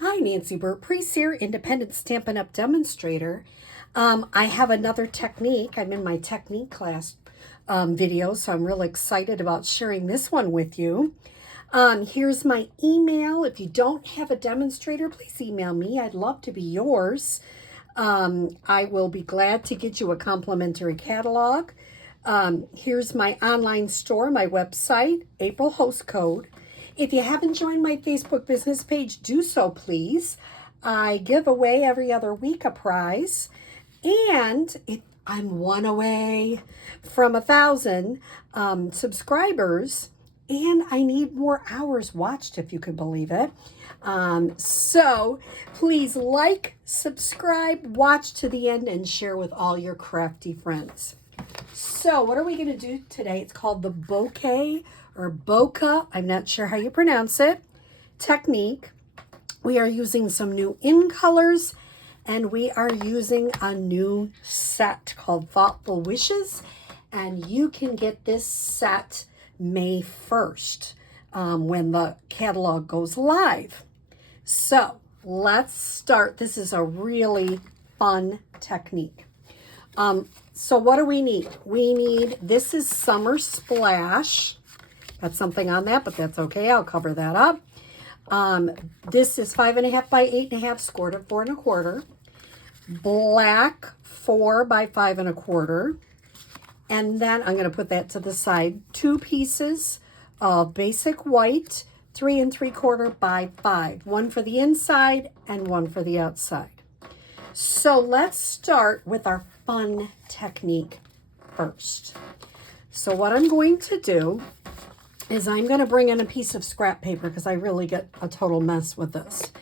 Hi, Nancy Burt-Preece here, independent Stampin' Up! Demonstrator. I have another technique. I'm in my technique class video, so I'm really excited about sharing this one with you. Here's my email. If you don't have a demonstrator, please email me. I'd love to be yours. I will be glad to get you a complimentary catalog. Here's my online store, my website, April host code. If you haven't joined my Facebook business page, do so, please. I give away every other week a prize. And if I'm one away from 1,000 subscribers, and I need more hours watched, if you can believe it. So please like, subscribe, watch to the end, and share with all your crafty friends. So what are we going to do today? It's called the Bokeh or Bokeh, I'm not sure how you pronounce it, technique. We are using some new in colors, and we are using a new set called Thoughtful Wishes, and you can get this set May 1st when the catalog goes live. So let's start. This is a really fun technique. So what do we need? We need, this is Summer Splash. Got something on that, but that's okay. I'll cover that up. This is 5.5 by 8.5, scored at 4 1/4. Black 4 by 5 1/4. And then I'm going to put that to the side. 2 pieces of basic white, 3 3/4 by 5. One for the inside and one for the outside. So let's start with our fun technique first. So what I'm going to do is I'm going to bring in a piece of scrap paper because I really get a total mess with this.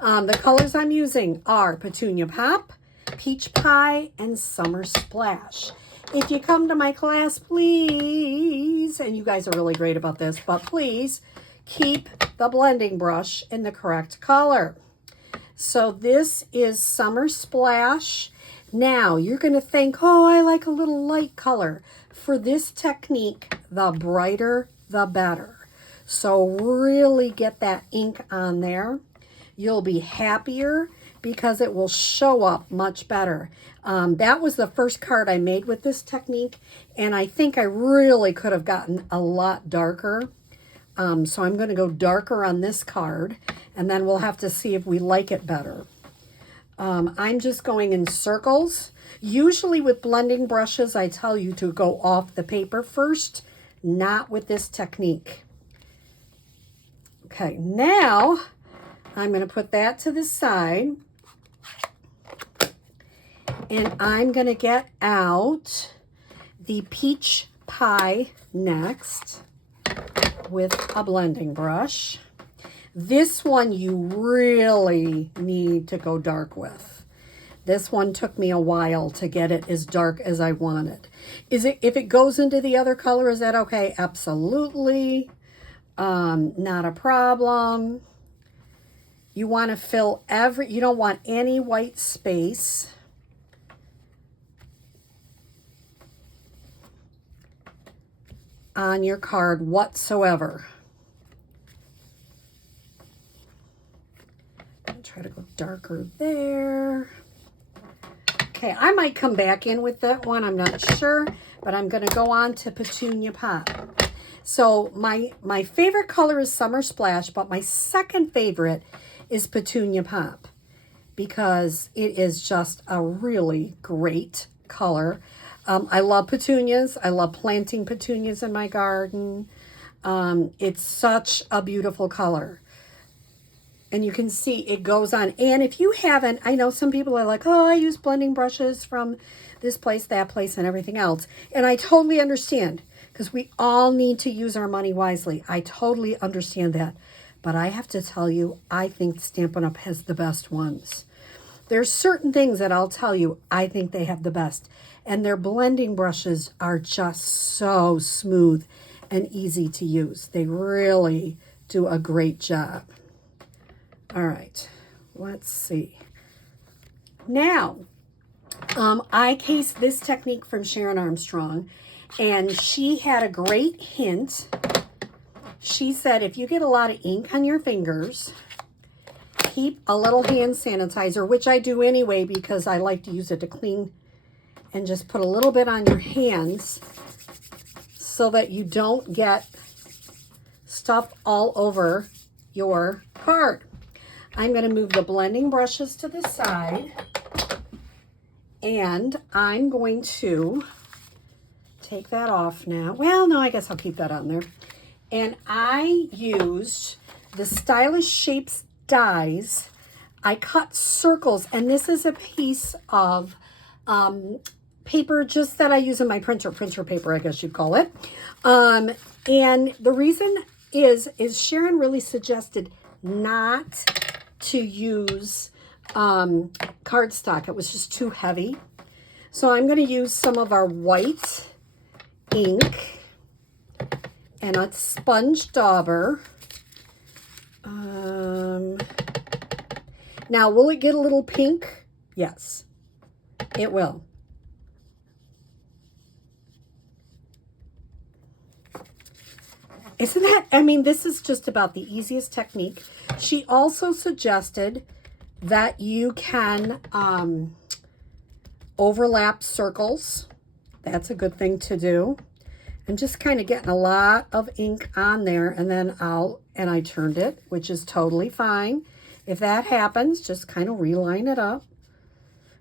The colors I'm using are Petunia Pop, Peach Pie, and Summer Splash. If you come to my class, please, and you guys are really great about this, but please keep the blending brush in the correct color. So this is Summer Splash. Now you're going to think, oh, I like a little light color. For this technique, the brighter the better. So really get that ink on there. You'll be happier because it will show up much better. That was the first card I made with this technique, and I think I really could have gotten a lot darker. So I'm going to go darker on this card, and then we'll have to see if we like it better. I'm just going in circles. Usually with blending brushes, I tell you to go off the paper first. Not with this technique. Okay, now I'm going to put that to the side. And I'm going to get out the Peach Pie next with a blending brush. This one you really need to go dark with. This one took me a while to get it as dark as I wanted. If it goes into the other color, is that okay? Absolutely. Not a problem. You want to fill you don't want any white space. On your card whatsoever. I'll try to go darker there. Okay, I might come back in with that one. I'm not sure, but I'm going to go on to Petunia Pop. So my favorite color is Summer Splash, but my second favorite is Petunia Pop because it is just a really great color. I love petunias. I love planting petunias in my garden. It's such a beautiful color. And you can see it goes on. And if you haven't, I know some people are like, oh, I use blending brushes from this place, that place, and everything else. And I totally understand because we all need to use our money wisely. I totally understand that. But I have to tell you, I think Stampin' Up! Has the best ones. There's certain things that I'll tell you, I think they have the best. And their blending brushes are just so smooth and easy to use. They really do a great job. All right, let's see. Now, I cased this technique from Sharon Armstrong, and she had a great hint. She said if you get a lot of ink on your fingers keep a little hand sanitizer, which I do anyway because I like to use it to clean, and just put a little bit on your hands so that you don't get stuff all over your card. I'm going to move the blending brushes to the side, and I'm going to take that off now. Well, no, I guess I'll keep that on there. And I used the Stylish Shapes dies. I cut circles, and this is a piece of paper just that I use in my printer paper, I guess you'd call it. And the reason is Sharon really suggested not to use cardstock. It was just too heavy. So I'm going to use some of our white ink and a sponge dauber. Now, will it get a little pink? Yes, it will. Isn't that, I mean, this is just about the easiest technique. She also suggested that you can overlap circles. That's a good thing to do. I'm just kind of getting a lot of ink on there, and then I turned it, which is totally fine. If that happens, just kind of reline it up.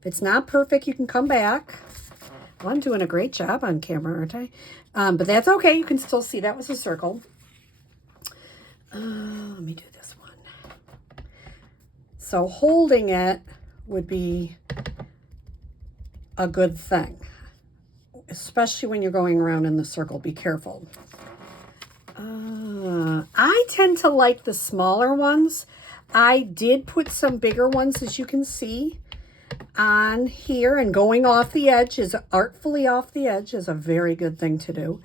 If it's not perfect, you can come back. Well, I'm doing a great job on camera, aren't I? But that's okay. You can still see that was a circle. Let me do this one. So holding it would be a good thing, especially when you're going around in the circle. Be careful. I tend to like the smaller ones. I did put some bigger ones, as you can see, on here, and going off the edge is artfully off the edge is a very good thing to do.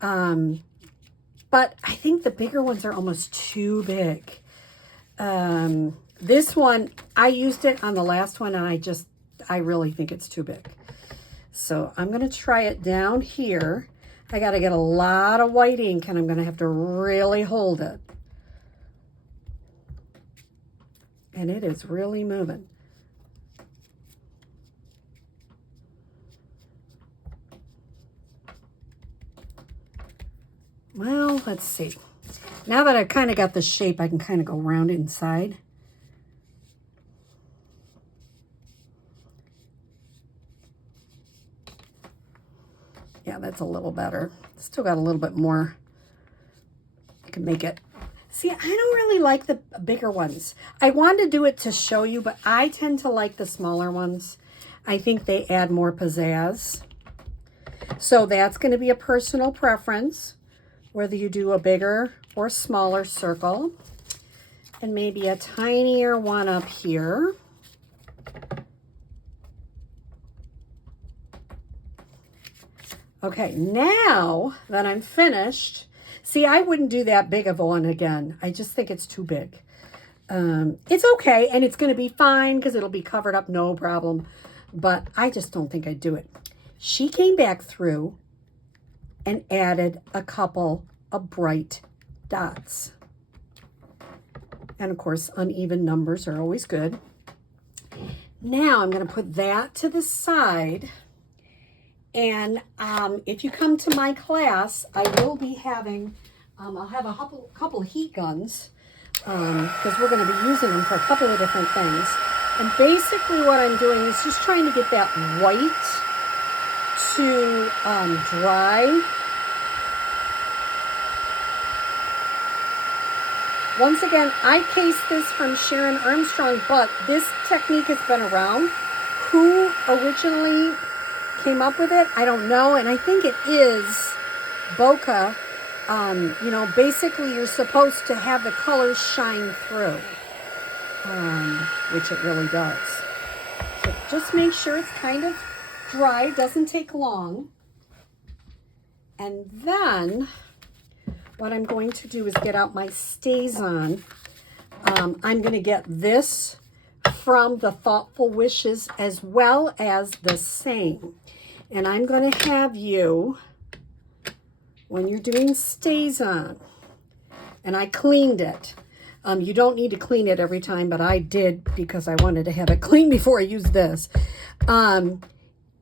But I think the bigger ones are almost too big. This one, I used it on the last one, and I really think it's too big. So I'm going to try it down here. I got to get a lot of white ink, and I'm going to have to really hold it. And it is really moving. Well, let's see. Now that I've kind of got the shape, I can kind of go around inside. Yeah, that's a little better. Still got a little bit more. I can make it. See, I don't really like the bigger ones. I wanted to do it to show you, but I tend to like the smaller ones. I think they add more pizzazz. So that's going to be a personal preference, whether you do a bigger or smaller circle. And maybe a tinier one up here. Okay, now that I'm finished, see, I wouldn't do that big of a one again. I just think it's too big. It's okay, and it's going to be fine because it'll be covered up, no problem. But I just don't think I'd do it. She came back through and added a couple of bright dots. And of course, uneven numbers are always good. Now I'm going to put that to the side. And if you come to my class, I will be having, I'll have a couple heat guns because we're going to be using them for a couple of different things. And basically what I'm doing is just trying to get that white to dry. Once again, I cased this from Sharon Armstrong, but this technique has been around. Who originally came up with it, I don't know, and I think it is Bokeh. You know, basically you're supposed to have the colors shine through, which it really does. So just make sure it's kind of dry, doesn't take long. And then what I'm going to do is get out my StazOn. I'm going to get this from the Thoughtful Wishes as well as the same. And I'm going to have you, when you're doing StazOn, and I cleaned it, You don't need to clean it every time, but I did because I wanted to have it clean before I used this.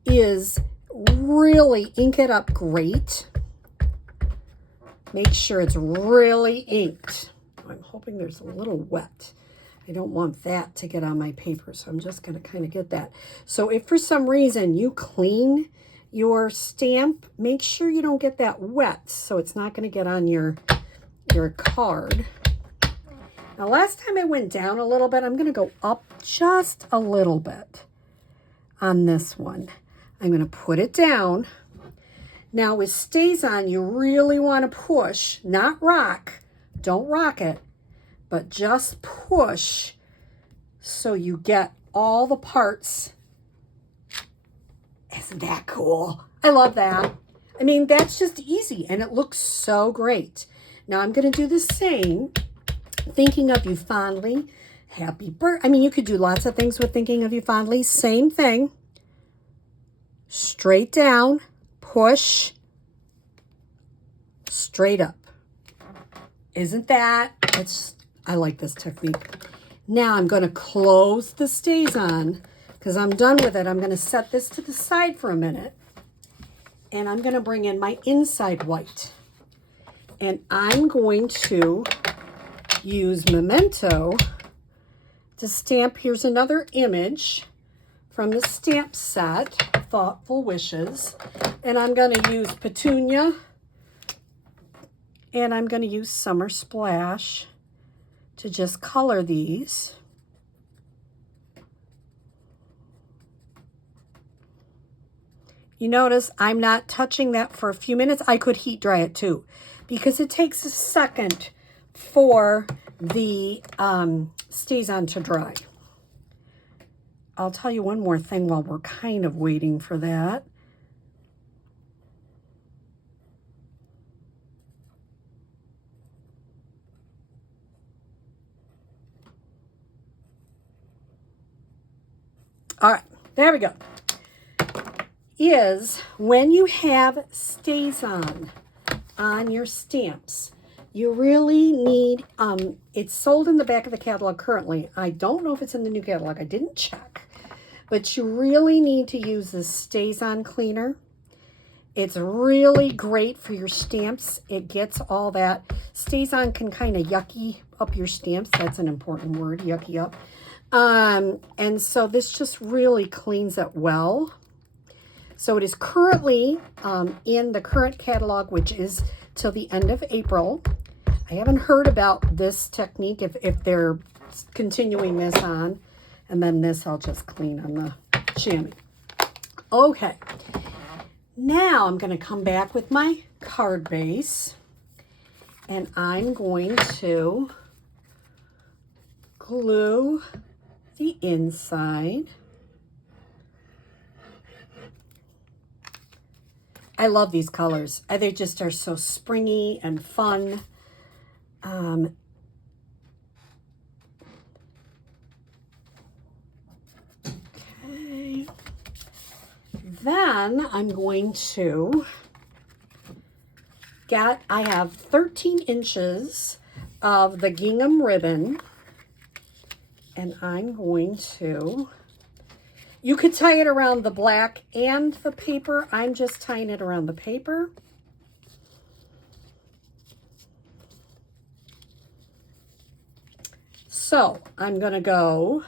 Is really ink it up great. Make sure it's really inked. I'm hoping there's a little wet. I don't want that to get on my paper, so I'm just going to kind of get that. So if for some reason you clean your stamp, make sure you don't get that wet, so it's not going to get on your card. Now, last time I went down a little bit, I'm going to go up just a little bit on this one. I'm going to put it down. Now, with StazOn, you really want to push, not rock. Don't rock it, but just push so you get all the parts. Isn't that cool? I love that. I mean, that's just easy, and it looks so great. Now, I'm going to do the same. Thinking of you fondly. Happy birthday. I mean, you could do lots of things with thinking of you fondly. Same thing. Straight down. Push. Straight up. Isn't that? I like this technique. Now I'm going to close the StazOn because I'm done with it. I'm going to set this to the side for a minute. And I'm going to bring in my inside white. And I'm going to use Memento to stamp. Here's another image from the stamp set, Thoughtful Wishes. And I'm going to use Petunia. And I'm going to use Summer Splash to just color these. You notice I'm not touching that for a few minutes. I could heat dry it too, because it takes a second for the StazOn to dry. I'll tell you one more thing while we're kind of waiting for that. All right, there we go. Is when you have StazOn on your stamps, you really need, it's sold in the back of the catalog currently. I don't know if it's in the new catalog. I didn't check. But you really need to use the StazOn cleaner. It's really great for your stamps. It gets all that. StazOn can kind of yucky up your stamps. That's an important word, yucky up. And so this just really cleans it well. So it is currently in the current catalog, which is till the end of April. I haven't heard about this technique, if they're continuing this on. And then this I'll just clean on the chamois. Okay. Now I'm going to come back with my card base. And I'm going to glue the inside. I love these colors. They just are so springy and fun. Okay. Then I'm going to I have 13 inches of the gingham ribbon. And I'm going to, you could tie it around the black and the paper. I'm just tying it around the paper. So I'm going to go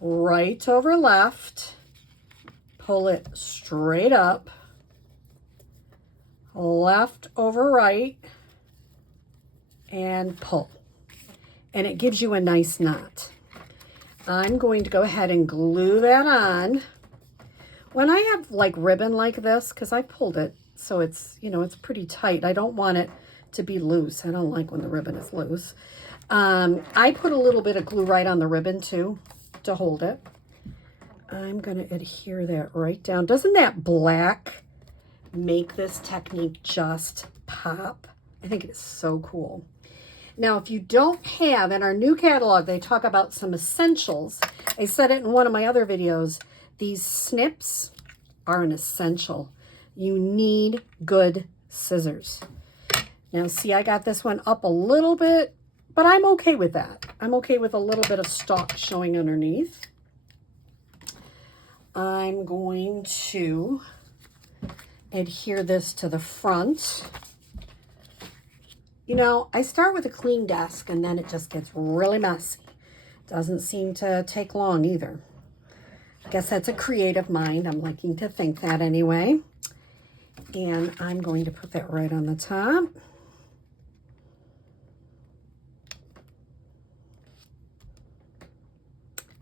right over left, pull it straight up, left over right, and pull. And it gives you a nice knot. I'm going to go ahead and glue that on. When I have like ribbon like this, because I pulled it, so it's, you know, it's pretty tight. I don't want it to be loose. I don't like when the ribbon is loose. I put a little bit of glue right on the ribbon too to hold it. I'm going to adhere that right down. Doesn't that black make this technique just pop? I think it is so cool. Now, if you don't have, in our new catalog, they talk about some essentials. I said it in one of my other videos. These snips are an essential. You need good scissors. Now, see, I got this one up a little bit But I'm okay with that. I'm okay with a little bit of stalk showing underneath. I'm going to adhere this to the front. You know, I start with a clean desk and then it just gets really messy. Doesn't seem to take long either. I guess that's a creative mind. I'm liking to think that anyway. And I'm going to put that right on the top.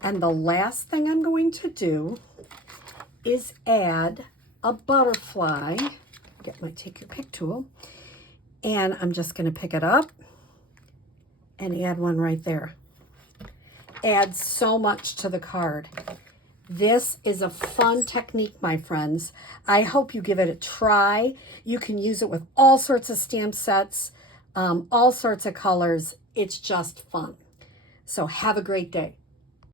And the last thing I'm going to do is add a butterfly. Get my take your pick tool. And I'm just going to pick it up and add one right there. Adds so much to the card. This is a fun technique, my friends. I hope you give it a try. You can use it with all sorts of stamp sets, all sorts of colors. It's just fun. So have a great day.